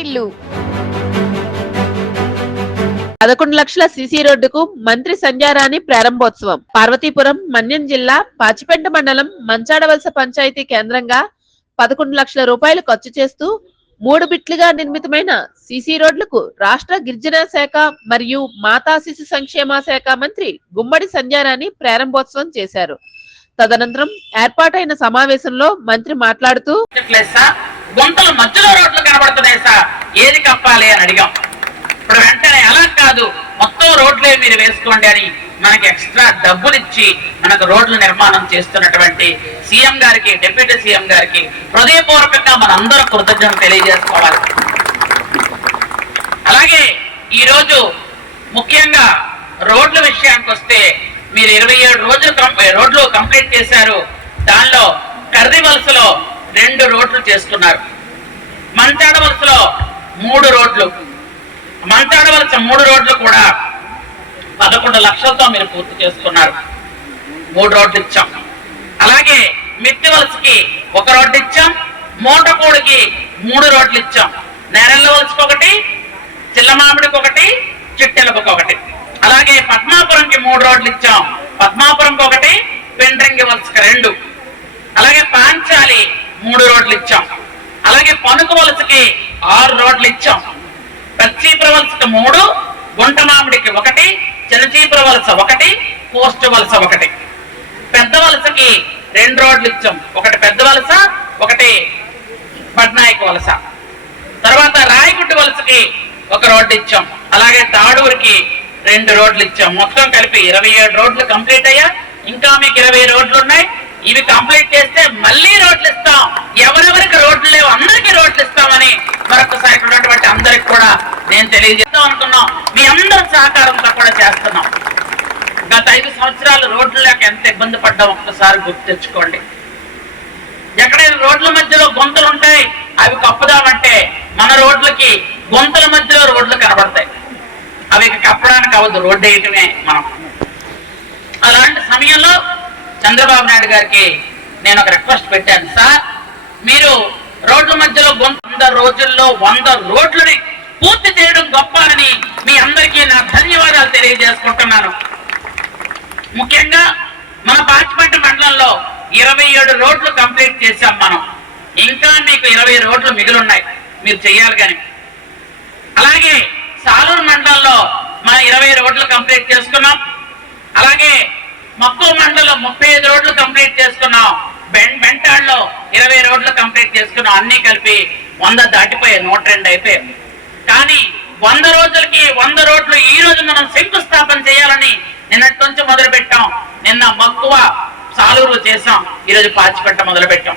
వాటిల్లు 11 లక్షల సీసీ రోడ్డుకు మంత్రి సంధ్యారాణి ప్రారంభోత్సవం. పార్వతీపురం, మన్యం జిల్లా పాచిపెంట మండలం మంచాడవలస పంచాయతీ కేంద్రంగా 11 లక్షల రూపాయలు ఖర్చు చేస్తూ 3 బిట్లుగా నిర్మితమైన సీసీ రోడ్లకు రాష్ట్ర గిరిజన శాఖ మరియు మాతా శిశు సంక్షేమ శాఖ మంత్రి గుమ్మడి సంధ్యారాణి ప్రారంభోత్సవం చేశారు. తదనంతరం ఏర్పాటైన సమావేశంలో మంత్రి మాట్లాడుతూ గుంతల మధ్యలో రోడ్లు కనబడుతున్నాయి సార్, ఏది కప్పాలి అని అడిగాం. ఇప్పుడు వెంటనే అలా కాదు, మొత్తం రోడ్లే మీరు వేసుకోండి అని మనకి ఎక్స్ట్రా డబ్బులిచ్చి మనకు రోడ్ల నిర్మాణం చేస్తున్నటువంటి సీఎం గారికి, డిప్యూటీ సీఎం గారికి హృదయపూర్వకంగా మనందరూ కృతజ్ఞత తెలియజేసుకోవాలి. అలాగే ఈరోజు ముఖ్యంగా రోడ్ల విషయానికి వస్తే మీరు 27 రోడ్లు కంప్లీట్ చేశారు. దానిలో కర్రి వలసలో 2 రోడ్లు చేసుకున్నారు. మంచాడ వలసలో 3 రోడ్లు, మంచాడవలస 3 రోడ్లు కూడా 11 లక్షలతో మీరు పూర్తి చేసుకున్నారు. 3 రోడ్లు ఇచ్చాం. అలాగే మిత్తి వలసకి 1 రోడ్డు ఇచ్చాం. మోటపూడికి 3 రోడ్లు ఇచ్చాం. నేరెళ్ళ వలసకి 1, చిల్లమామిడికి 1, చిట్టెలపకి 1. అలాగే పద్మాపురంకి 3 రోడ్లు ఇచ్చాం. పద్మాపురంకి 1, పెండ్రంగి వలసకి 2. అలాగే పాంచాలి 3 రోడ్లు ఇచ్చాం. అలాగే పనుకు వలసకి 6 రోడ్లు ఇచ్చాం. పచ్చీపుర వలసకి 3, గుంటమామిడికి 1, చిన్నచీపుర వలస 1, కోస్ట్ వలస 1. పెద్ద వలసకి 2 రోడ్లు ఇచ్చాం. 1 పెద్ద వలస, 1 పట్నాయక వలస. తర్వాత రాయగుడ్డ వలసకి 1 రోడ్డు ఇచ్చాం. అలాగే తాడూరుకి 2 రోడ్లు ఇచ్చాం. మొత్తం కలిపి 27 రోడ్లు కంప్లీట్ అయ్యా. ఇంకా మీకు 20 రోడ్లు ఉన్నాయి. ఇవి కంప్లీట్ చేస్తే మళ్ళీ రోడ్లు ఇస్తాం. ఎవరెవరికి రోడ్లు లేవు అందరికీ రోడ్లు ఇస్తామని మరొకసారి ఉన్నటువంటి అందరికి కూడా నేను తెలియజేద్దాం అనుకున్నాం. మీ అందరి సహకారంతో కూడా చేస్తున్నాం. గత 5 సంవత్సరాలు రోడ్లు లేక ఎంత ఇబ్బంది పడ్డాం ఒక్కసారి గుర్తు తెచ్చుకోండి. ఎక్కడైనా రోడ్ల మధ్యలో గుంతలు ఉంటాయి, అవి కప్పుదామంటే మన రోడ్లకి గుంతల మధ్యలో రోడ్లు కనబడతాయి. అవి కప్పడానికి అవ్వదు, రోడ్డు వేయటమే మనం. అలాంటి సమయంలో చంద్రబాబు నాయుడు గారికి నేను ఒక రిక్వెస్ట్ పెట్టాను. సార్, మీరు రోడ్ల మధ్యలో 100 రోజుల్లో 100 రోడ్లని పూర్తి చేయడం గొప్ప అని మీ అందరికీ నా ధన్యవాదాలు తెలియజేసుకుంటున్నాను. ముఖ్యంగా మన పాచిపెంట మండలంలో 27 రోడ్లు కంప్లీట్ చేశాం మనం. ఇంకా మీకు 20 రోడ్లు మిగిలిన్నాయి, మీరు చెయ్యాలి. కానీ అలాగే సాలూరు మండలంలో మనం 20 రోడ్లు కంప్లీట్ చేసుకున్నాం. అలాగే మక్కువ మండలం 35 రోడ్లు కంప్లీట్ చేసుకున్నాం. బెంటాళ్ళలో 20 రోడ్లు కంప్లీట్ చేసుకున్నాం. అన్ని కలిపి 100 దాటిపోయాయి, 102 అయిపోయాయి. కానీ 100 రోజులకి 100 రోడ్లు ఈ రోజు మనం శంకుస్థాపన చేయాలని నిన్నటి నుంచి మొదలు పెట్టాం. నిన్న మక్కువ, సాలూరు చేసాం, ఈరోజు పాచిపెంట మొదలు పెట్టాం.